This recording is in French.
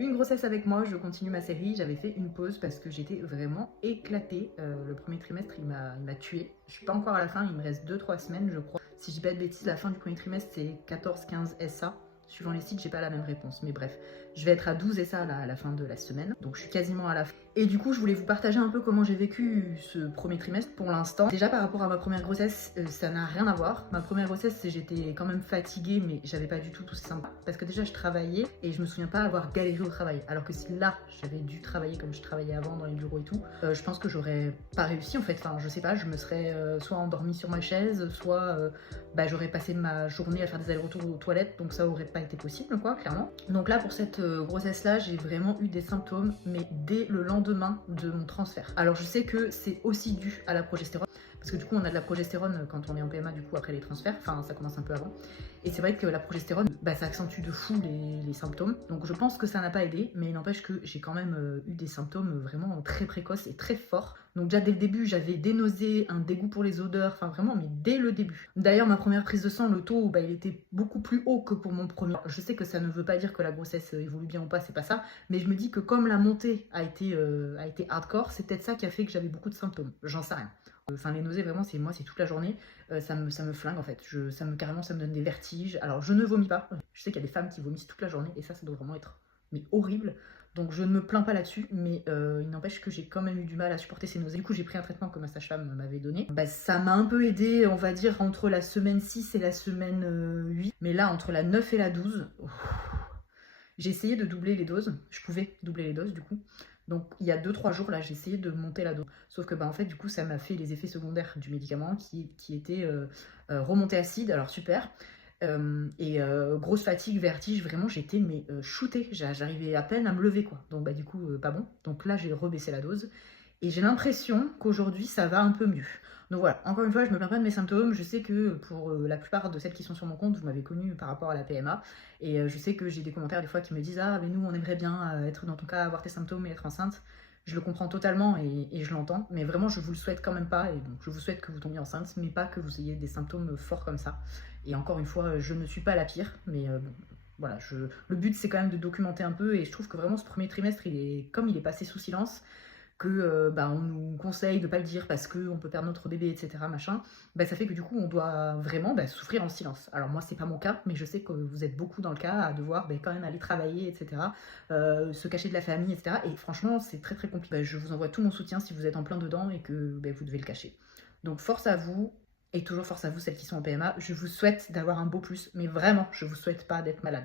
Une grossesse avec moi, je continue ma série. J'avais fait une pause parce que j'étais vraiment éclatée. Le premier trimestre, il m'a tuée. Je suis pas encore à la fin, il me reste 2-3 semaines, je crois. Si je dis pas de bêtises, la fin du premier trimestre, c'est 14-15 SA. Suivant les sites, j'ai pas la même réponse. Mais bref, je vais être à 12 SA là, à la fin de la semaine. Donc je suis quasiment à la fin. Et du coup, je voulais vous partager un peu comment j'ai vécu ce premier trimestre pour l'instant. Déjà par rapport à ma première grossesse, ça n'a rien à voir. Ma première grossesse, j'étais quand même fatiguée, mais j'avais pas du tout tout sympa. Parce que déjà, je travaillais et je me souviens pas avoir galéré au travail. Alors que si là, j'avais dû travailler comme je travaillais avant dans les bureaux et tout, je pense que j'aurais pas réussi en fait. Enfin, je sais pas, je me serais soit endormie sur ma chaise, soit j'aurais passé ma journée à faire des allers-retours aux toilettes, donc ça aurait pas été possible, quoi, clairement. Donc là, pour cette grossesse-là, j'ai vraiment eu des symptômes, mais dès le lendemain de mon transfert. Alors je sais que c'est aussi dû à la progestérone, parce que du coup on a de la progestérone quand on est en PMA du coup après les transferts, enfin ça commence un peu avant. Et c'est vrai que la progestérone, ça accentue de fou les symptômes. Donc je pense que ça n'a pas aidé, mais il n'empêche que j'ai quand même eu des symptômes vraiment très précoces et très forts. Donc déjà dès le début, j'avais des nausées, un dégoût pour les odeurs, enfin vraiment, mais dès le début. D'ailleurs, ma première prise de sang, le taux, il était beaucoup plus haut que pour mon premier. Je sais que ça ne veut pas dire que la grossesse évolue bien ou pas, c'est pas ça, mais je me dis que comme la montée a été hardcore, c'est peut-être ça qui a fait que j'avais beaucoup de symptômes. J'en sais rien. Enfin, les nausées, vraiment, c'est toute la journée. Ça me flingue en fait. Carrément, ça me donne des vertiges. Alors, je ne vomis pas. Je sais qu'il y a des femmes qui vomissent toute la journée et ça doit vraiment être horrible. Donc, je ne me plains pas là-dessus, mais il n'empêche que j'ai quand même eu du mal à supporter ces nausées. Du coup, j'ai pris un traitement que ma sage-femme m'avait donné. Ça m'a un peu aidé, on va dire, entre la semaine 6 et la semaine 8. Mais là, entre la 9 et la 12, j'ai essayé de doubler les doses. Je pouvais doubler les doses, du coup. Donc il y a 2-3 jours là j'ai essayé de monter la dose. Sauf que en fait du coup ça m'a fait les effets secondaires du médicament qui étaient remontée acide, alors super. Grosse fatigue, vertige, vraiment j'étais shootée, j'arrivais à peine à me lever quoi. Donc du coup pas bon. Donc là j'ai rebaissé la dose. Et j'ai l'impression qu'aujourd'hui ça va un peu mieux. Donc voilà, encore une fois, je me plains pas de mes symptômes. Je sais que pour la plupart de celles qui sont sur mon compte, vous m'avez connue par rapport à la PMA. Et je sais que j'ai des commentaires des fois qui me disent ah mais nous on aimerait bien être dans ton cas, avoir tes symptômes et être enceinte. Je le comprends totalement et je l'entends, mais vraiment je vous le souhaite quand même pas. Et donc je vous souhaite que vous tombiez enceinte, mais pas que vous ayez des symptômes forts comme ça. Et encore une fois, je ne suis pas la pire, mais bon, voilà, le but c'est quand même de documenter un peu. Et je trouve que vraiment ce premier trimestre, comme il est passé sous silence, que on nous conseille de pas le dire parce qu'on peut perdre notre bébé, etc. Machin, ça fait que du coup on doit vraiment souffrir en silence. Alors moi c'est pas mon cas, mais je sais que vous êtes beaucoup dans le cas à devoir quand même aller travailler, etc. Se cacher de la famille, etc. Et franchement c'est très très compliqué. Je vous envoie tout mon soutien si vous êtes en plein dedans et que vous devez le cacher. Donc force à vous. Et toujours force à vous, celles qui sont en PMA. Je vous souhaite d'avoir un beau plus, mais vraiment, je vous souhaite pas d'être malade.